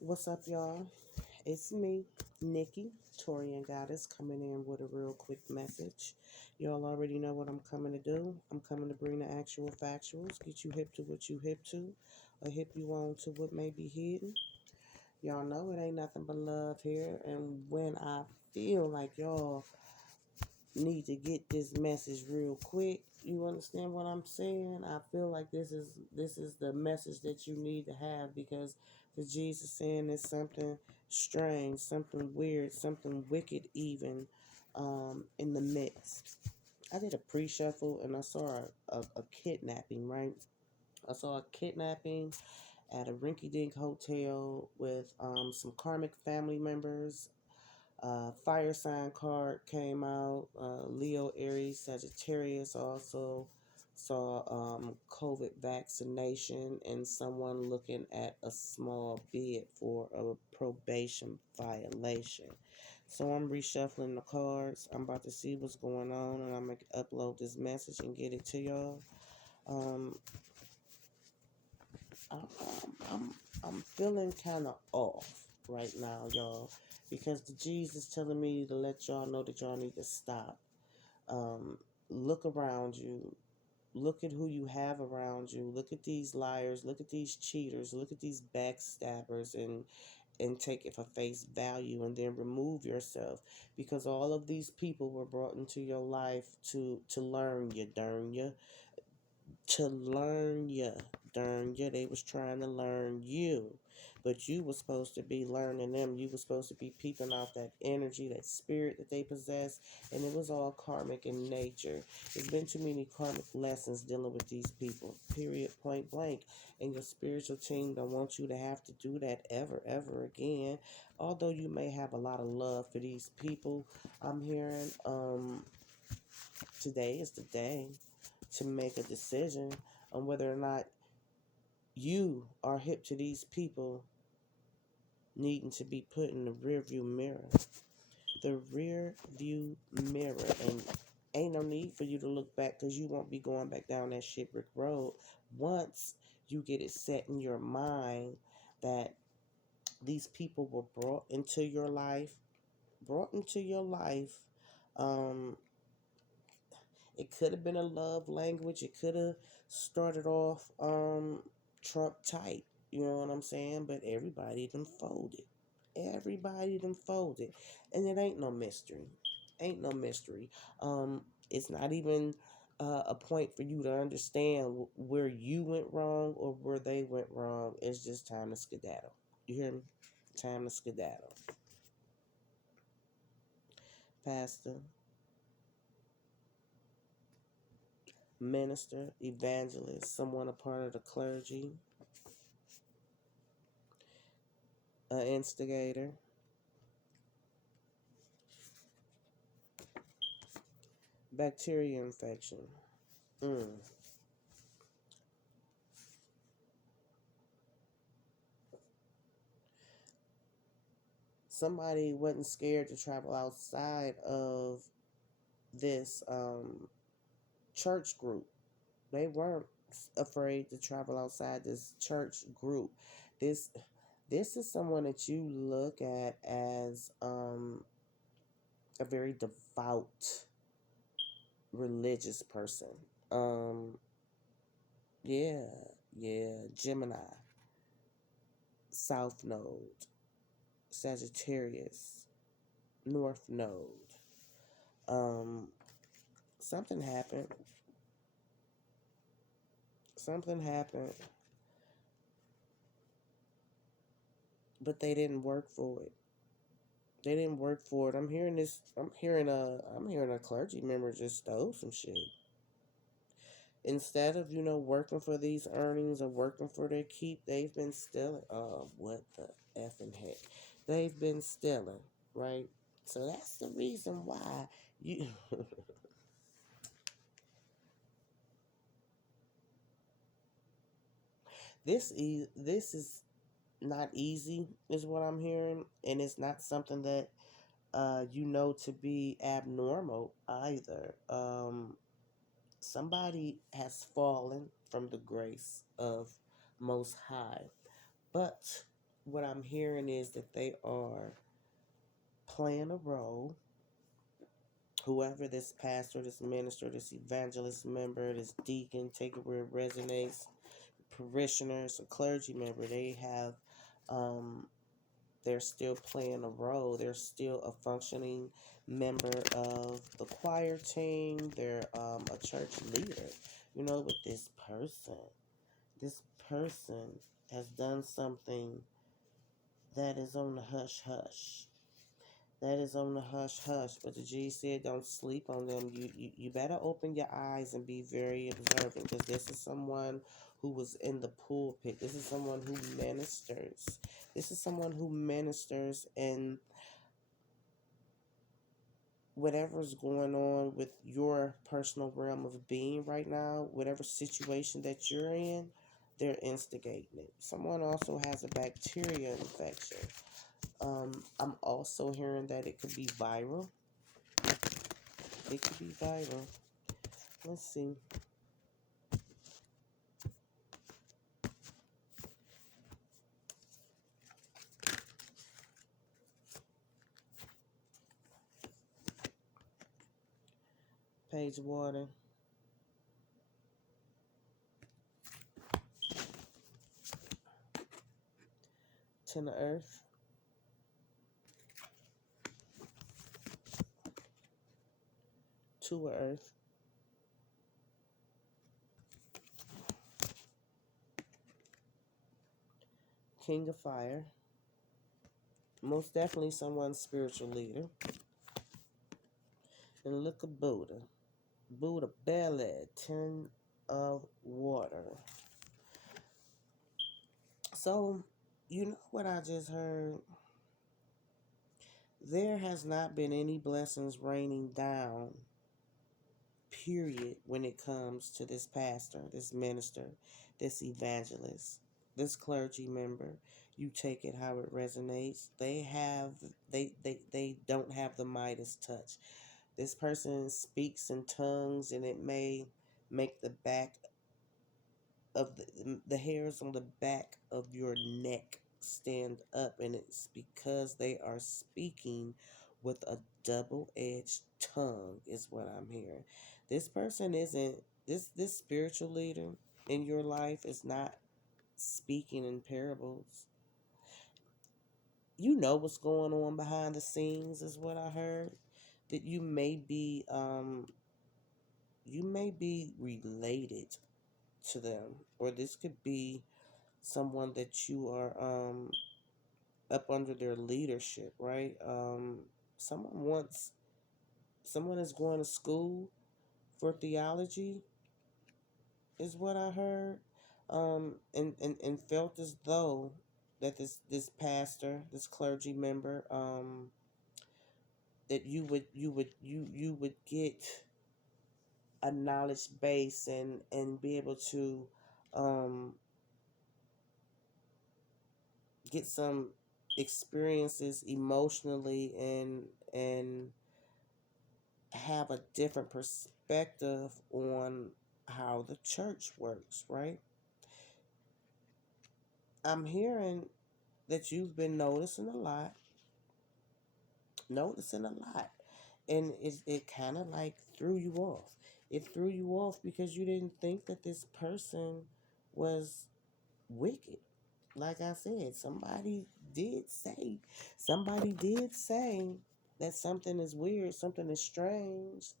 What's up, y'all? It's me, Nikki, Torian Goddess, coming in with a real quick message. Y'all already know what I'm coming to do. I'm coming to bring the actual factuals, get you hip to what you hip to, or hip you on to what may be hidden. Y'all know it ain't nothing but love here, and when I feel like y'all need to get this message real quick. You understand what I'm saying? I feel like this is the message that you need to have because the Jesus saying is something strange, something weird, something wicked even in the midst. I did a pre-shuffle and I saw a kidnapping, right? I saw a kidnapping at a rinky-dink hotel with some karmic family members. Fire sign card came out. Leo, Aries, Sagittarius also saw COVID vaccination and someone looking at a small bid for a probation violation. So I'm reshuffling the cards. I'm about to see what's going on, and I'm gonna upload this message and get it to y'all. Um, I'm I'm I'm feeling kind of off right now, y'all, because the Jesus telling me to let y'all know that y'all need to stop. Um, Look around you. Look at who you have around you. Look at these liars. Look at these cheaters. Look at these backstabbers, and take it for face value, and then remove yourself because all of these people were brought into your life to learn you, darn you, to learn you. Darn you, they was trying to learn you. But you was supposed to be learning them. You was supposed to be peeping off that energy, that spirit that they possess. And it was all karmic in nature. There's been too many karmic lessons dealing with these people. Period, point blank. And your spiritual team don't want you to have to do that ever again. Although you may have a lot of love for these people, I'm hearing today is the day to make a decision on whether or not you are hip to these people needing to be put in the rear view mirror. The rear view mirror. And ain't no need for you to look back because you won't be going back down that shit brick road once you get it set in your mind that these people were brought into your life. Brought into your life. Um, It could have been a love language. It could have started off Trump type. You know what I'm saying? But everybody done folded. Everybody done folded. And it ain't no mystery. Ain't no mystery. It's not even a point for you to understand where you went wrong or where they went wrong. It's just time to skedaddle. You hear me? Time to skedaddle. Pastor, minister, evangelist, someone a part of the clergy, an instigator, bacteria infection. Mm. Somebody wasn't scared to travel outside of this church group. They weren't afraid to travel outside this church group. This this is someone that you look at as a very devout religious person. Um, yeah, yeah, Gemini, South Node, Sagittarius, North Node. Um, something happened. Something happened, but they didn't work for it. They didn't work for it. I'm hearing this. I'm hearing a clergy member just stole some shit. Instead of working for these earnings or working for their keep, they've been stealing. Oh, what the effing heck? They've been stealing, right? So that's the reason why you. This is not easy, is what I'm hearing, and it's not something that to be abnormal either. Somebody has fallen from the grace of Most High, but what I'm hearing is that they are playing a role. Whoever this pastor, this minister, this evangelist member, this deacon, take it where it resonates, parishioners, a clergy member, um, they're still playing a role. They're still a functioning member of the choir team. They're a church leader. With this person has done something that is on the hush hush. That is on the hush hush. But the G said, don't sleep on them. You better open your eyes and be very observant, because this is someone who was in the pulpit. This is someone who ministers. This is someone who ministers, and whatever's going on with your personal realm of being right now, whatever situation that you're in, they're instigating it. Someone also has a bacteria infection. I'm also hearing that it could be viral. It could be viral. Let's see. Page water. To the earth. To earth. King of fire. Most definitely someone's spiritual leader. And look at Buddha. Buddha belly. 10 of water. So, you know what I just heard? There has not been any blessings raining down, period, when it comes to this pastor, this minister, this evangelist, this clergy member. You take it how it resonates. They don't have the Midas touch. This person speaks in tongues, and it may make the hairs on the back of your neck stand up, and it's because they are speaking with a double-edged tongue, is what I'm hearing. This person isn't this spiritual leader in your life is not speaking in parables. You know what's going on behind the scenes, is what I heard. That you may be related to them, or this could be someone that you are up under their leadership, right? Someone wants someone is going to school for theology, is what I heard. And felt as though that this pastor, this clergy member, that you would get a knowledge base, and be able to um get some experiences emotionally, and have a different perspective on how the church works, right? I'm hearing that you've been noticing a lot, and it kind of like threw you off. It threw you off because you didn't think that this person was wicked. Like I said, somebody did say that something is weird, something is strange,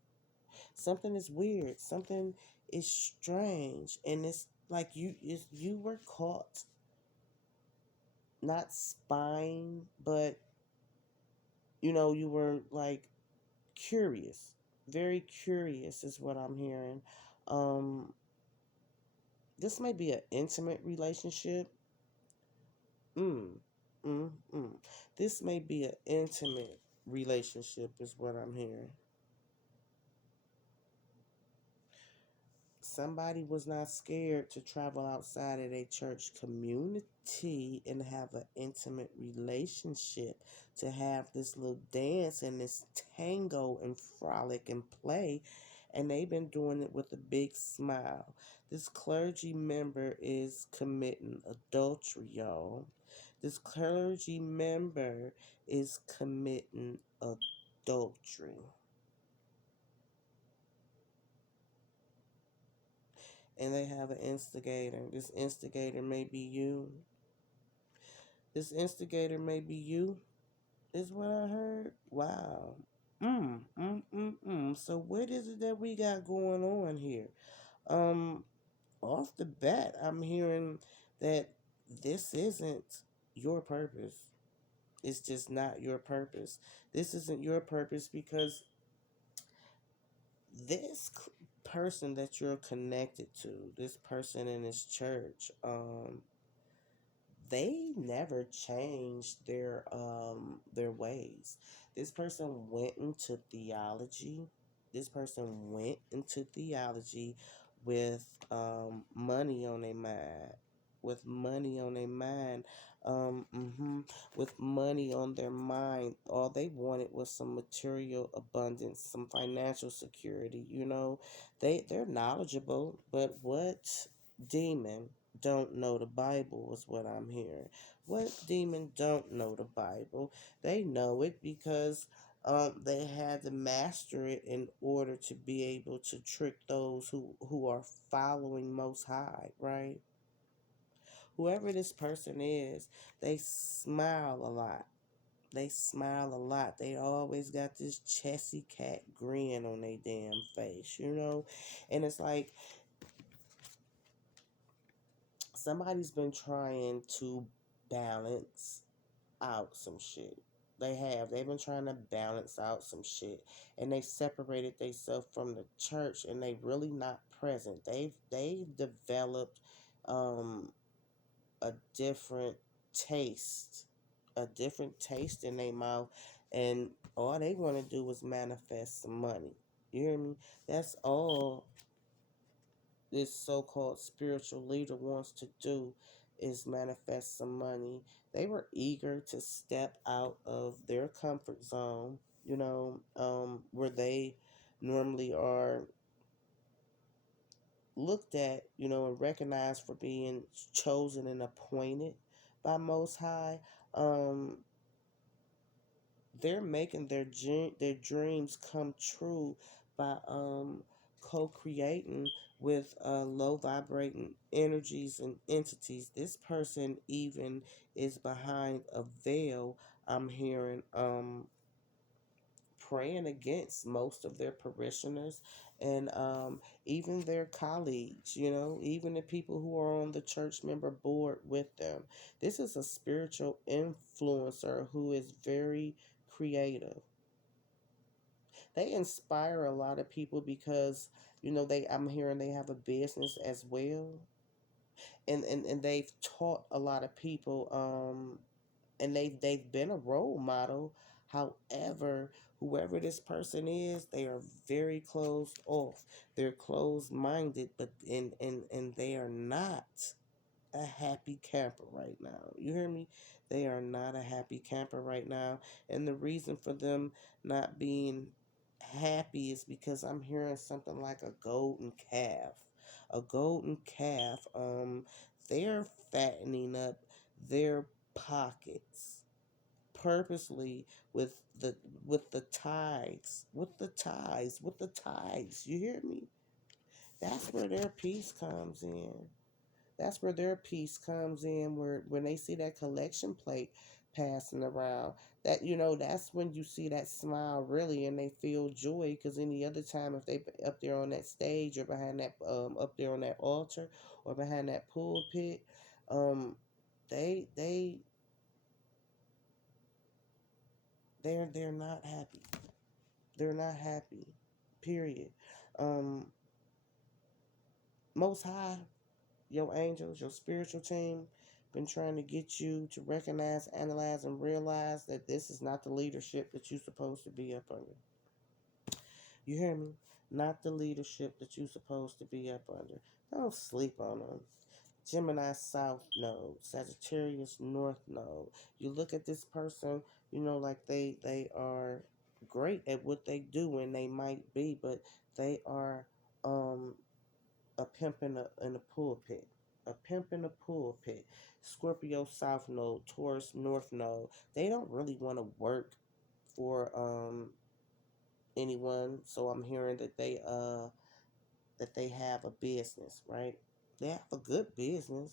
something is weird, something is strange, and it's like you were caught, not spying, but you were like curious, very curious, is what I'm hearing. Um, this might be an intimate relationship. Mm, mm, mm. This may be an intimate relationship, is what I'm hearing. Somebody was not scared to travel outside of their church community and have an intimate relationship, to have this little dance and this tango and frolic and play, and they've been doing it with a big smile. This clergy member is committing adultery, y'all. This clergy member is committing adultery. And they have an instigator. This instigator may be you. This instigator may be you, is what I heard. Wow. So what is it that we got going on here? Um, Off the bat, I'm hearing that this isn't your purpose. It's just not your purpose. This isn't your purpose because this person that you're connected to, this person in this church, they never changed their ways. This person went into theology. This person went into theology with money on their mind, with money on their mind, with money on their mind. All they wanted was some material abundance, some financial security. They're knowledgeable, but what demon don't know the Bible is what I'm hearing. What demon don't know the Bible? They know it because they had to master it in order to be able to trick those who are following Most High, right? Whoever this person is, they smile a lot. They smile a lot. They always got this chessy cat grin on their damn face. And it's like somebody's been trying to balance out some shit. They have. They've been trying to balance out some shit, and they separated themselves from the church, and they really not present. They've developed um a different taste, a different taste in their mouth, and all they want to do is manifest some money. You hear me? That's all this so-called spiritual leader wants to do is manifest some money. They were eager to step out of their comfort zone, where they normally are looked at, and recognized for being chosen and appointed by Most High. Um, they're making their dreams come true by co-creating with low vibrating energies and entities. This person even is behind a veil. I'm hearing praying against most of their parishioners and even their colleagues, even the people who are on the church member board with them. This is a spiritual influencer who is very creative. They inspire a lot of people because I'm hearing they have a business as well, and they've taught a lot of people, and they've been a role model. However, whoever this person is, they are very closed off. They're closed minded, but and they are not a happy camper right now. You hear me? They are not a happy camper right now. And the reason for them not being happy is because I'm hearing something like a golden calf. A golden calf. They're fattening up their pockets purposely with the with the tithes. You hear me? That's where their peace comes in. That's where their peace comes in, where when they see that collection plate passing around, that's when you see that smile really, and they feel joy. Because any other time, if they up there on that stage or behind that up there on that altar or behind that pulpit, um, they they're not happy. They're not happy. Period. Um, Most High, your angels, your spiritual team, been trying to get you to recognize, analyze, and realize that this is not the leadership that you're supposed to be up under. You hear me? Not the leadership that you're supposed to be up under. Don't sleep on them. Gemini South Node, Sagittarius North Node. You look at this person, like they are great at what they do, and they might be, but they are um a pimp in a pulpit. a pimp in the pulpit, Scorpio South Node, Taurus North Node. They don't really want to work for anyone. So I'm hearing that they have a business, right? They have a good business.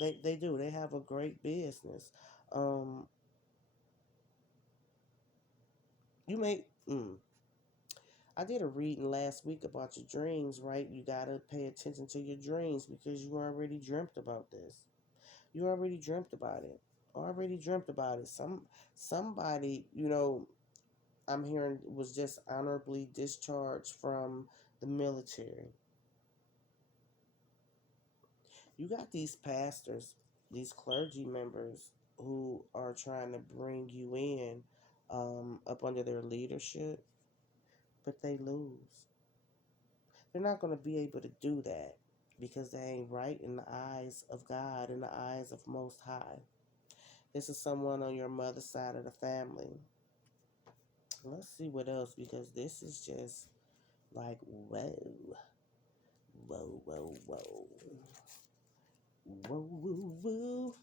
They do. They have a great business. Um, you may. I did a reading last week about your dreams, right? You gotta pay attention to your dreams because you already dreamt about this. You already dreamt about it. Already dreamt about it. Somebody, I'm hearing was just honorably discharged from the military. You got these pastors, these clergy members who are trying to bring you in up under their leadership, but they lose. They're not going to be able to do that because they ain't right in the eyes of God, in the eyes of Most High. This is someone on your mother's side of the family. Let's see what else because this is just like, whoa, whoa, whoa, whoa, whoa, woo, woo, woo,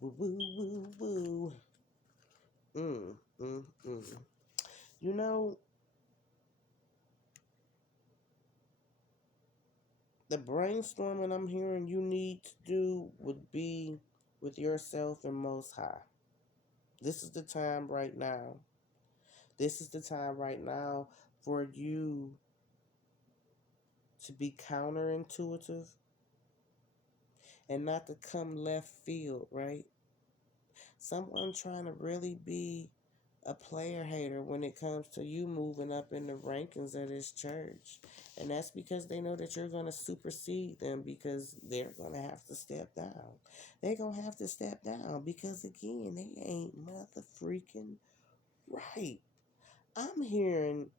woo, woo, woo. Mm, mm, mm. You know, the brainstorming I'm hearing you need to do would be with yourself and Most High. This is the time right now. This is the time right now for you to be counterintuitive and not to come left field, right? Someone trying to really be a player hater when it comes to you moving up in the rankings of this church. And that's because they know that you're going to supersede them because they're going to have to step down. They're going to have to step down because, again, they ain't mother freaking right. I'm hearing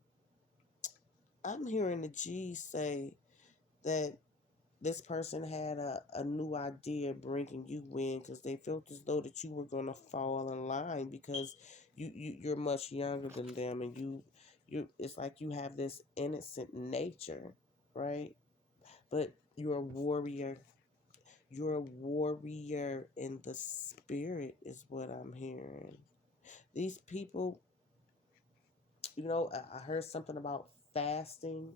the G say that this person had a new idea bringing you in because they felt as though that you were going to fall in line because you're much younger than them and you it's like you have this innocent nature, right? But you're a warrior in the spirit is what I'm hearing. These people, I heard something about fasting.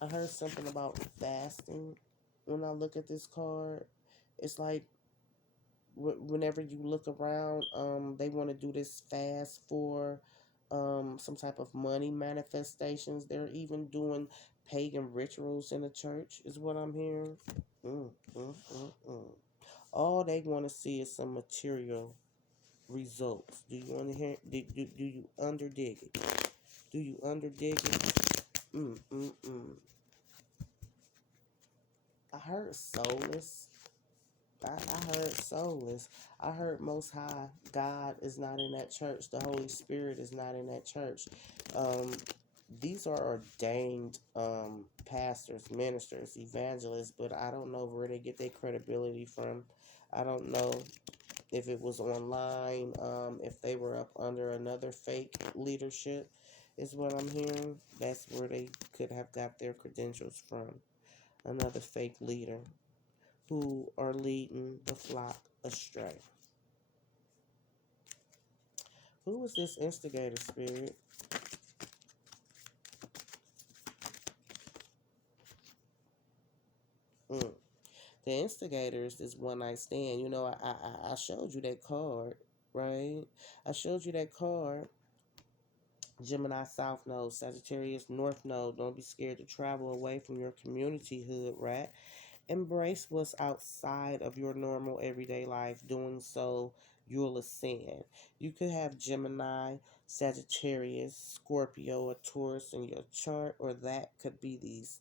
I heard something about fasting. When I look at this card, it's like whenever you look around, they want to do this fast for some type of money manifestations. They're even doing pagan rituals in the church, is what I'm hearing. Mm, mm, mm, mm. All they want to see is some material results. Do you want to hear? Do you underdig it? Do you underdig it? Mm, mm, mm. I heard soulless. I heard soulless. I heard Most High. God is not in that church. The Holy Spirit is not in that church. Um, these are ordained pastors, ministers, evangelists, but I don't know where they get their credibility from. I don't know if it was online, if they were up under another fake leadership, is what I'm hearing. That's where they could have got their credentials from. Another fake leader who are leading the flock astray. Who is this instigator spirit? Mm. The instigator is this one night stand. I showed you that card, right? I showed you that card. Gemini South Node, Sagittarius North Node. Don't be scared to travel away from your community hood, rat. Embrace what's outside of your normal everyday life. Doing so, you'll ascend. You could have Gemini, Sagittarius, Scorpio, or Taurus in your chart, or that could be these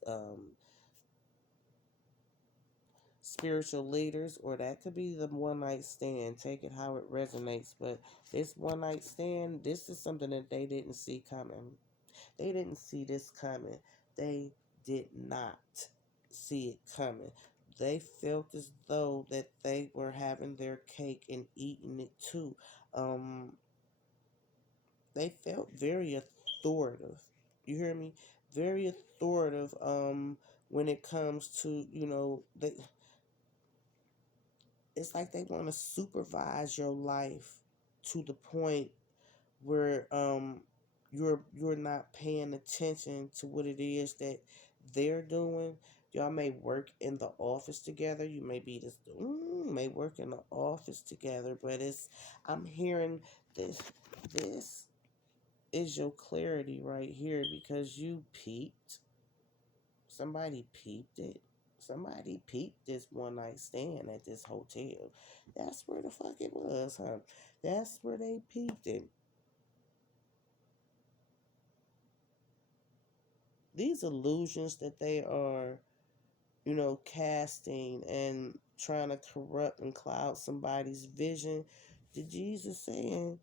spiritual leaders, or that could be the one night stand. Take it how it resonates. But this one night stand, this is something that they didn't see coming. They didn't see this coming. They did not see it coming. They felt as though that they were having their cake and eating it too. They felt very authoritative. You hear me? very authoritative when it comes to, it's like they want to supervise your life to the point where you're not paying attention to what it is that they're doing. Y'all may work in the office together. You may be this may work in the office together, but it's I'm hearing this this is your clarity right here because you peeped. Somebody peeped it. Somebody peeped this one night stand at this hotel. That's where the fuck it was, huh? That's where they peeped it. These illusions that they are, casting and trying to corrupt and cloud somebody's vision. The Jesus saying,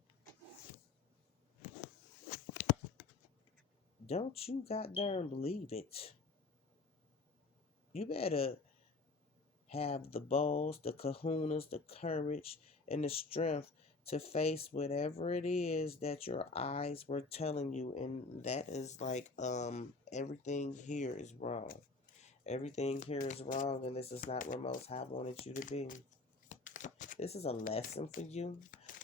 don't you goddamn believe it. You better have the balls, the kahunas, the courage, and the strength to face whatever it is that your eyes were telling you. And that is like, everything here is wrong. Everything here is wrong, and this is not where Most High wanted you to be. This is a lesson for you,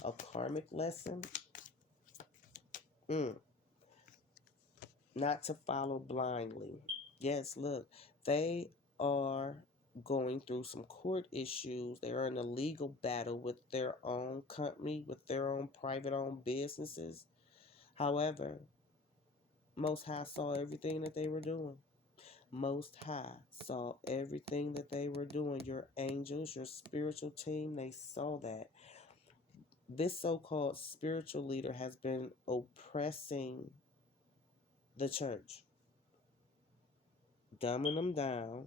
a karmic lesson. Mm, not to follow blindly. Yes, look, they are going through some court issues. They are in a legal battle with their own company, with their own private owned businesses. However, Most High saw everything that they were doing. Most High saw everything that they were doing. Your angels, your spiritual team, they saw that. This so called spiritual leader has been oppressing the church, dumbing them down,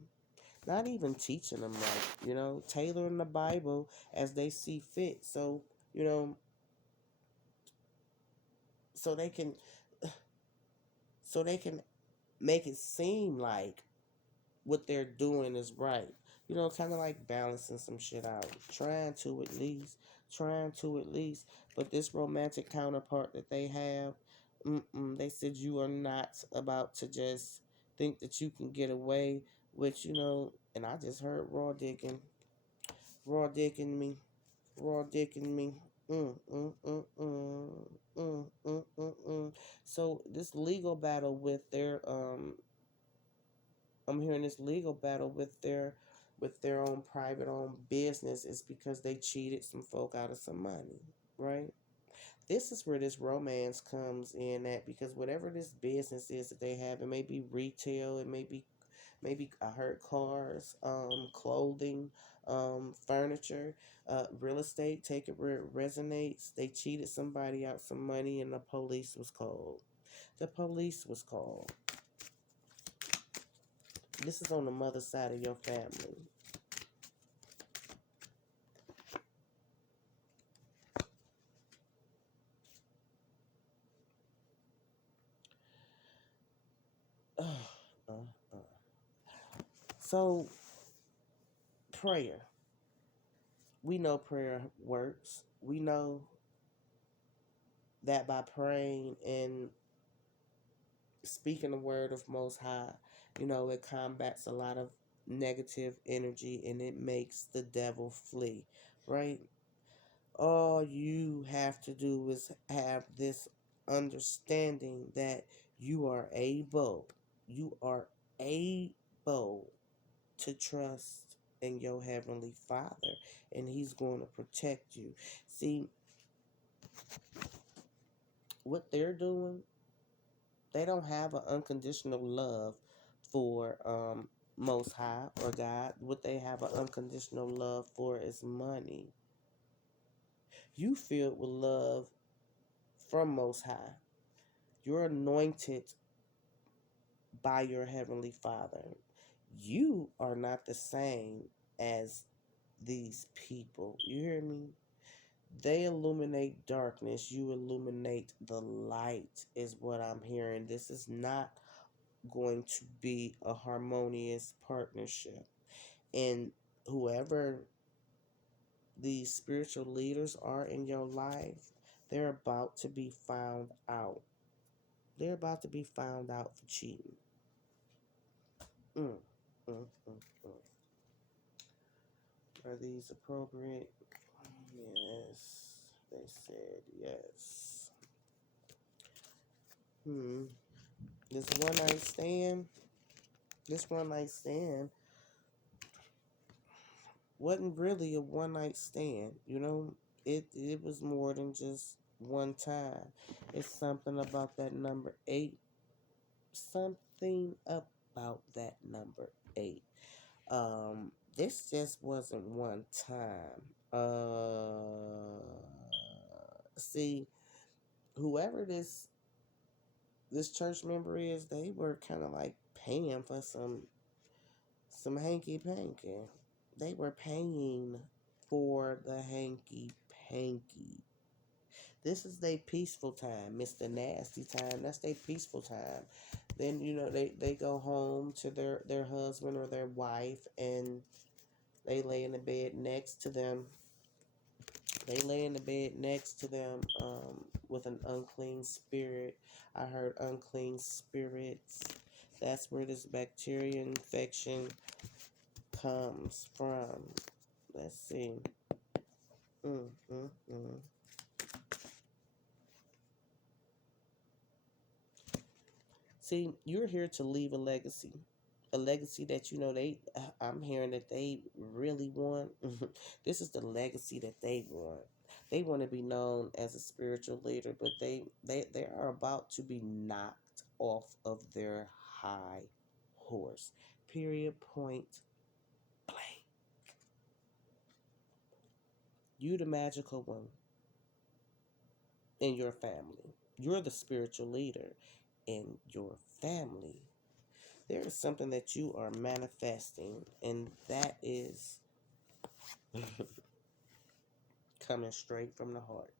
not even teaching them right, tailoring the Bible as they see fit. So, you know, so they can so they can make it seem like what they're doing is right. Kind of like balancing some shit out. Trying to at least. Trying to at least. But this romantic counterpart that they have, they said you are not about to just think that you can get away with, and I just heard raw dicking me, raw dicking me. Mm, mm, mm, mm, So this legal battle with their I'm hearing this legal battle with their own private owned business is because they cheated some folk out of some money, right? This is where this romance comes in at because whatever this business is that they have, it may be retail, it may be maybe I heard cars, clothing, furniture, real estate, take it where it resonates. They cheated somebody out some money and the police was called. The police was called. This is on the mother side of your family. So, prayer. We know prayer works. We know that by praying and speaking the word of Most High, it combats a lot of negative energy and it makes the devil flee, right? All you have to do is have this understanding that you are able to trust in your Heavenly Father and He's going to protect you. See, what they're doing, they don't have an unconditional love for Most High or God. What they have an unconditional love for is money. You filled with love from Most High. You're anointed by your Heavenly Father. You are not the same as these people. You hear me? They illuminate darkness. You illuminate the light, is what I'm hearing. This is not going to be a harmonious partnership. And whoever these spiritual leaders are in your life, they're about to be found out. They're about to be found out for cheating. Mm, mm, mm, mm. Are these appropriate? Yes. They said yes. Hmm. This one night stand. This one night stand wasn't really a one night stand. It was more than just one time. It's something about that number eight. Something about that number eight. This just wasn't one time. See, whoever this church member is, they were kind of like paying for some hanky panky. They were paying for the hanky panky. This is their peaceful time, Mr. Nasty time. That's their peaceful time. Then they go home to their husband or their wife, and they lay in the bed next to them. They lay in the bed next to them with an unclean spirit. I heard unclean spirits. That's where this bacteria infection comes from. Let's see. Mm, mm, mm. See, you're here to leave a legacy that I'm hearing that they really want. This is the legacy that they want. They want to be known as a spiritual leader, but they are about to be knocked off of their high horse. Period. Point blank. You the magical one in your family. You're the spiritual leader in your family. There is something that you are manifesting, and that is coming straight from the heart.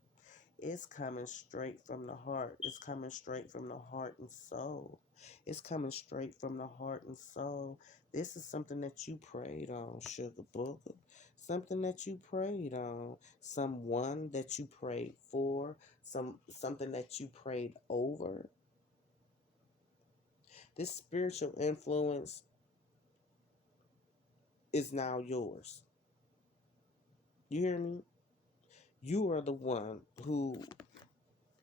It's coming straight from the heart. It's coming straight from the heart and soul. It's coming straight from the heart and soul. This is something that you prayed on, Sugar Booger. Something that you prayed on. Someone that you prayed for. Something that you prayed over. This spiritual influence is now yours. You hear me? You are the one who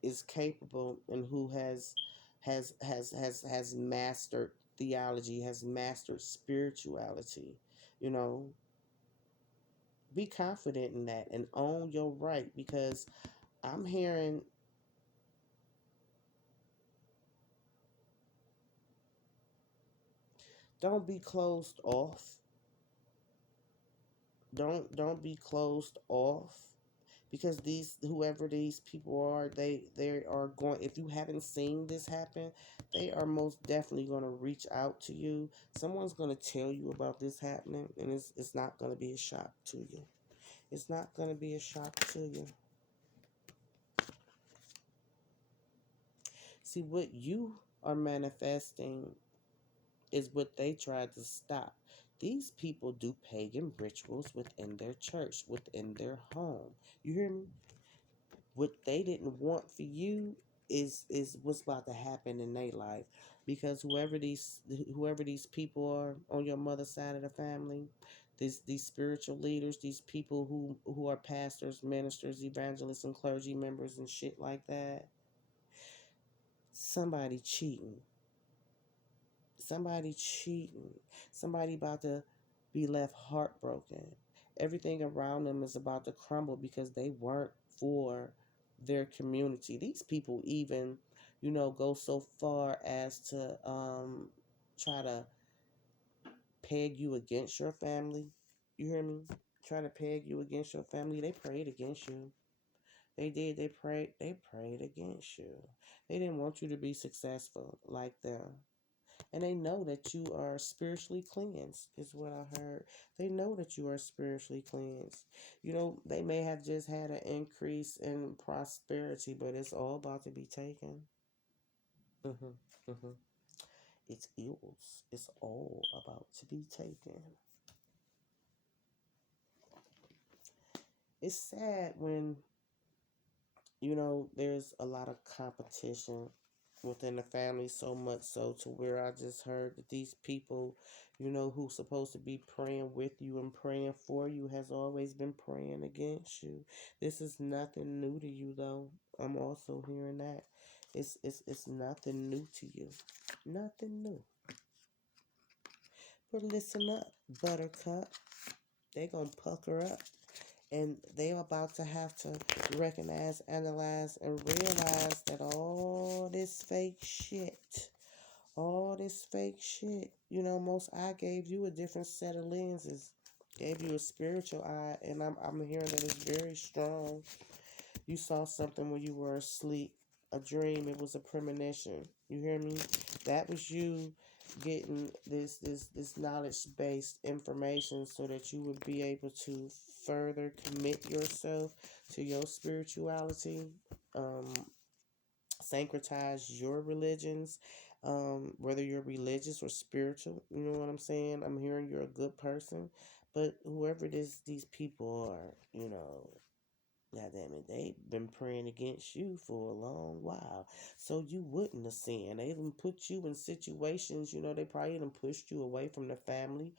is capable and who has mastered theology, has mastered spirituality. You know, be confident in that and own your right, because I'm hearing, don't be closed off. Don't be closed off, because these whoever these people are, they are going, if you haven't seen this happen, they are most definitely going to reach out to you. Someone's going to tell you about this happening, and it's not going to be a shock to you. It's not going to be a shock to you. See, what you are manifesting is what they tried to stop. These people do pagan rituals within their church, within their home. You hear me? What they didn't want for you is what's about to happen in their life, because whoever these people are on your mother's side of the family, these spiritual leaders, these people who are pastors, ministers, evangelists, and clergy members and shit like that, somebody cheating, somebody cheating, somebody about to be left heartbroken. Everything around them is about to crumble because they weren't for their community. These people even, go so far as to try to peg you against your family. You hear me? Try to peg you against your family. They prayed against you. They did. They prayed against you. They didn't want you to be successful like them. And they know that you are spiritually cleansed, is what I heard. They know that you are spiritually cleansed. They may have just had an increase in prosperity, but it's all about to be taken. Hmm. Hmm. It's yours. It's all about to be taken. It's sad when, there's a lot of competition within the family, so much so to where I just heard that these people, who's supposed to be praying with you and praying for you, has always been praying against you. This is nothing new to you, though. I'm also hearing that it's nothing new to you, nothing new. But listen up, Buttercup. They gonna pucker up, and they about to have to recognize, analyze, and realize that all this fake shit, most I gave you a different set of lenses, gave you a spiritual eye, and I'm hearing that it's very strong. You saw something when you were asleep, a dream. It was a premonition. You hear me? That was you getting this knowledge based information so that you would be able to further commit yourself to your spirituality, um, syncretize your religions, whether you're religious or spiritual. You know what I'm saying? I'm hearing you're a good person, but whoever these people are, God damn it, they've been praying against you for a long while. So you wouldn't have sinned. They even put you in situations, they probably even pushed you away from the family.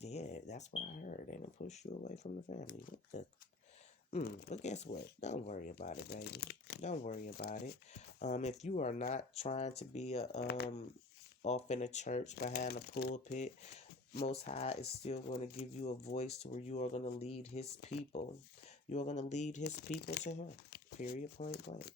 Yeah, that's what I heard. They done pushed you away from the family. What the but guess what? Don't worry about it, baby. Don't worry about it. If you are not trying to be off in a church behind a pulpit, Most High is still going to give you a voice to where you are going to lead His people. You are going to lead His people to Him. Period. Point blank.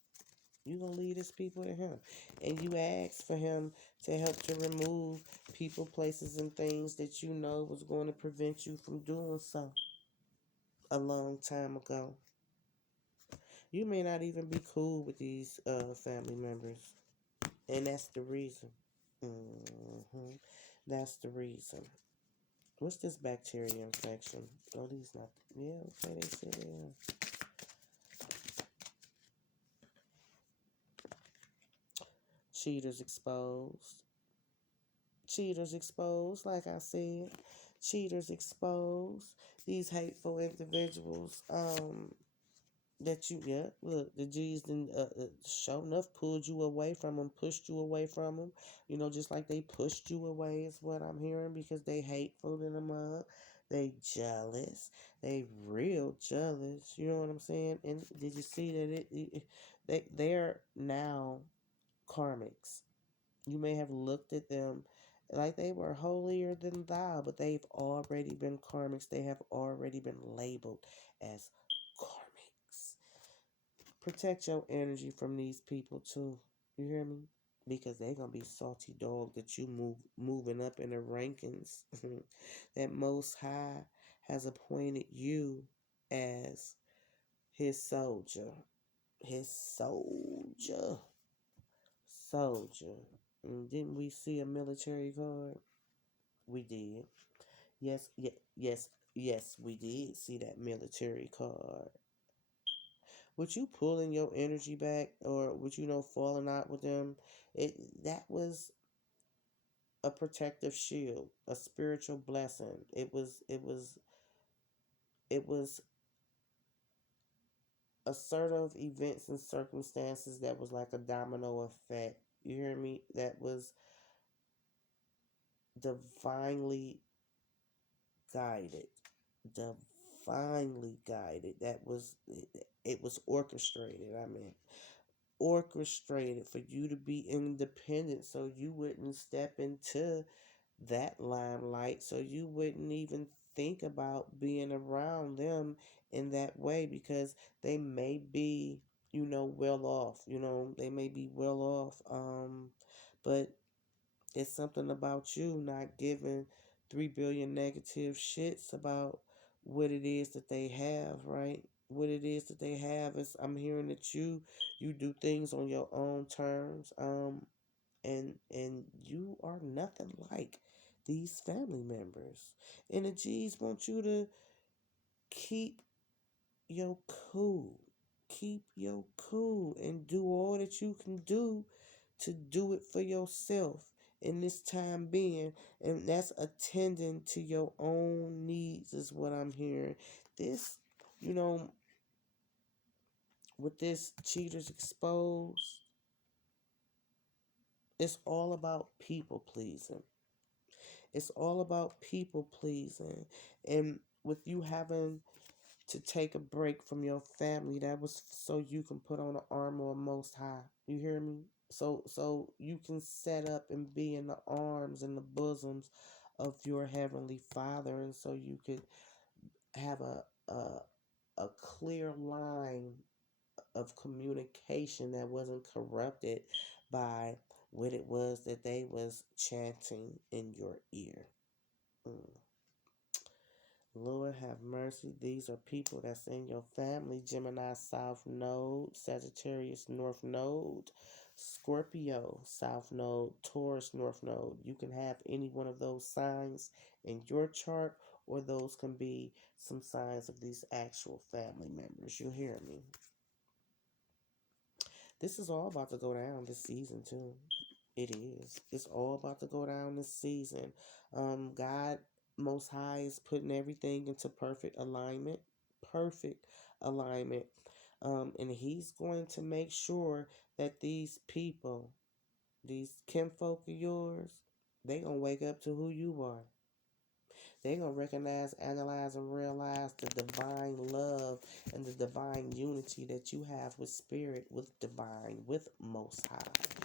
You're going to lead His people to Him, and you ask for Him to help to remove people, places, and things that you know was going to prevent you from doing so a long time ago. You may not even be cool with these family members, and that's the reason. That's the reason. What's this bacteria infection? Oh, these not. Yeah, okay, they said they are. Cheaters exposed. Cheaters exposed, like I said. Cheaters exposed. These hateful individuals. That you, yeah, look, the G's then sure enough pulled you away from them, pushed you away from them, just like they pushed you away is what I'm hearing, because they hateful in the mug, they jealous, they real jealous, you know what I'm saying? And did you see that they're now karmics? You may have looked at them like they were holier than thou, but they've already been karmics. They have already been labeled as karmics. Protect your energy from these people too. You hear me? Because they gonna be salty dog that you moving up in the rankings. That Most High has appointed you as His soldier. His soldier. And didn't we see a military card? We did. Yes, we did see that military card. With you pulling your energy back, or with falling out with them, that was a protective shield, a spiritual blessing. It was assertive events and circumstances that was like a domino effect. You hear me? That was divinely guided. Divinely guided. It was orchestrated. I mean, orchestrated for you to be independent so you wouldn't step into that limelight, so you wouldn't even think about being around them in that way, because they may be well off, they may be well off, but it's something about you not giving 3 billion negative shits about what it is that they have, right? What it is that they have is, I'm hearing that you do things on your own terms, and you are nothing like these family members. And the G's want you to keep your cool. Keep your cool and do all that you can do to do it for yourself in this time being. And that's attending to your own needs, is what I'm hearing. This, you know, with this cheaters exposed, It's all about people pleasing. It's all about people pleasing. And with you having to take a break from your family, that was so you can put on the armor of Most High. You hear me? So you can set up and be in the arms and the bosoms of your heavenly Father, and so you could have a clear line of communication that wasn't corrupted by what it was that they was chanting in your ear. Mm. Lord have mercy. These are people that's in your family. Gemini South Node, Sagittarius North Node, Scorpio South Node, Taurus North Node. You can have any one of those signs in your chart, or those can be some signs of these actual family members. You hear me? This is all about to go down this season too. It is. It's all about to go down this season. God Most High is putting everything into perfect alignment. Perfect alignment. And He's going to make sure that these people, these kinfolk of yours, they gonna wake up to who you are. They gonna recognize, analyze, and realize the divine love and the divine unity that you have with spirit, with divine, with Most High.